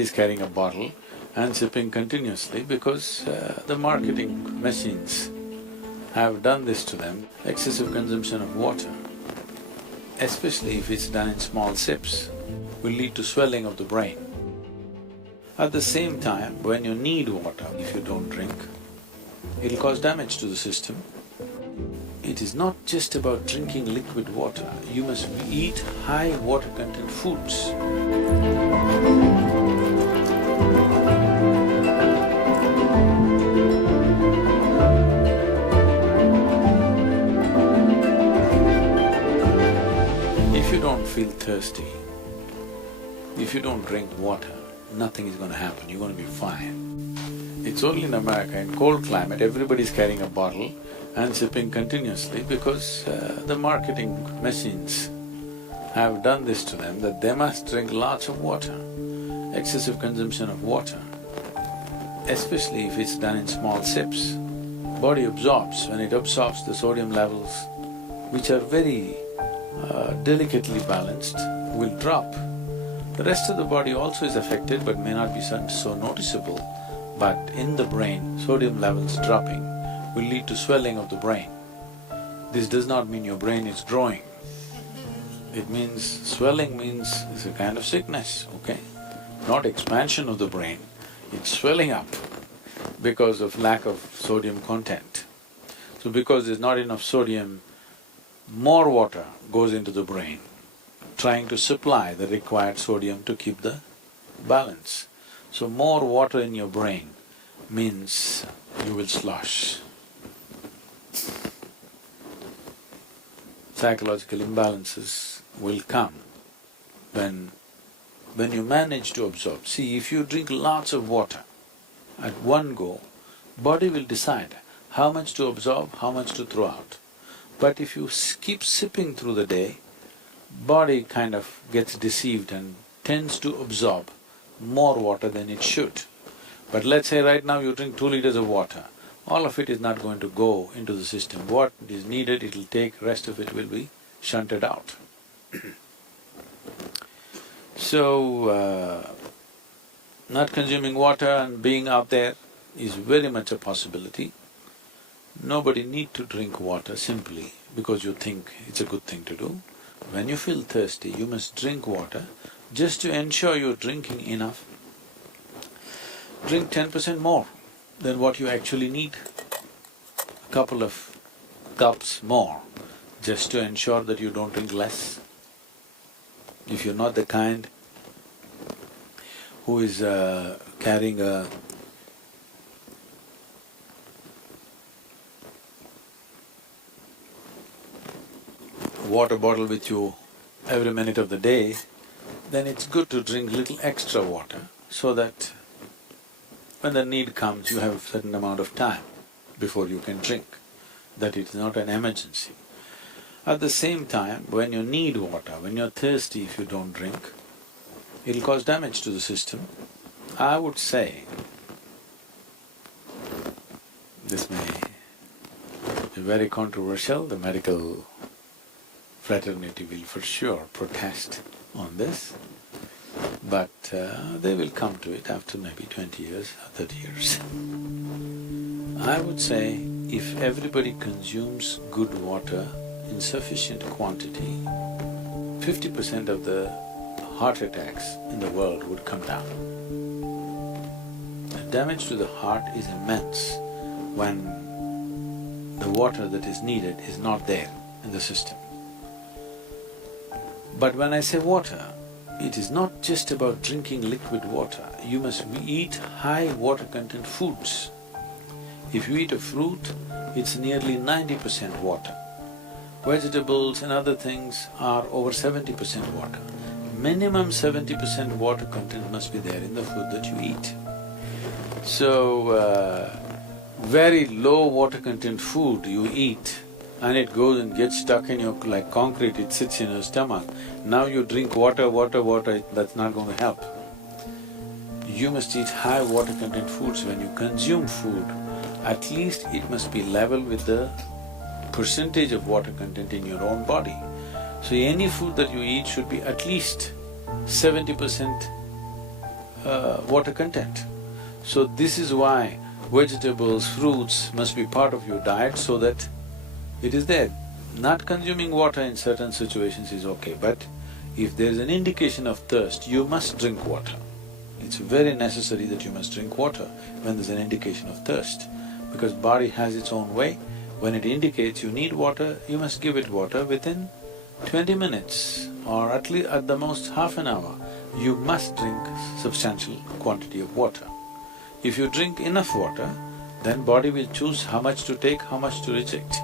is carrying a bottle and sipping continuously because the marketing machines have done this to them. Excessive consumption of water, especially if it's done in small sips, will lead to swelling of the brain. At the same time, when you need water, if you don't drink, it'll cause damage to the system. It is not just about drinking liquid water, you must eat high water content foods. If you don't feel thirsty, if you don't drink water, nothing is going to happen, you're going to be fine. It's only in America, in cold climate, everybody's carrying a bottle and sipping continuously because the marketing machines have done this to them that they must drink lots of water. Excessive consumption of water, especially if it's done in small sips, body absorbs. When it absorbs, the sodium levels, which are very delicately balanced, will drop. The rest of the body also is affected but may not be so noticeable, but in the brain, sodium levels dropping will lead to swelling of the brain. This does not mean your brain is growing. It means… swelling means it's a kind of sickness, okay? Not expansion of the brain, it's swelling up because of lack of sodium content. So because there's not enough sodium, more water goes into the brain, trying to supply the required sodium to keep the balance. So more water in your brain means you will slosh. Psychological imbalances will come when you manage to absorb. See, if you drink lots of water at one go, body will decide how much to absorb, how much to throw out. But if you keep sipping through the day, body kind of gets deceived and tends to absorb more water than it should. But let's say right now you drink 2 liters of water, all of it is not going to go into the system. What is needed, it'll take, rest of it will be shunted out. So, not consuming water and being out there is very much a possibility. Nobody need to drink water simply because you think it's a good thing to do. When you feel thirsty, you must drink water just to ensure you're drinking enough. Drink 10% more than what you actually need, a couple of cups more, just to ensure that you don't drink less. If you're not the kind who is carrying a water bottle with you every minute of the day, then it's good to drink little extra water so that when the need comes, you have a certain amount of time before you can drink, that it is not an emergency. At the same time, when you need water, when you're thirsty, if you don't drink, it'll cause damage to the system. I would say, this may be very controversial, the medical fraternity will for sure protest on this, but they will come to it after maybe 20 years or 30 years. I would say if everybody consumes good water in sufficient quantity, 50% of the heart attacks in the world would come down. The damage to the heart is immense when the water that is needed is not there in the system. But when I say water, it is not just about drinking liquid water, you must eat high water content foods. If you eat a fruit, it's nearly 90% water. Vegetables and other things are over 70% water. Minimum 70% water content must be there in the food that you eat. So, very low water content food you eat and it goes and gets stuck in your… like concrete, it sits in your stomach. Now you drink water, that's not going to help. You must eat high water content foods. When you consume food, at least it must be level with the percentage of water content in your own body. So any food that you eat should be at least 70% water content. So this is why vegetables, fruits must be part of your diet so that it is there. Not consuming water in certain situations is okay, but if there is an indication of thirst, you must drink water. It's very necessary that you must drink water when there's an indication of thirst, because body has its own way. When it indicates you need water, you must give it water within 20 minutes or at least at the most half an hour. You must drink substantial quantity of water. If you drink enough water, then body will choose how much to take, how much to reject.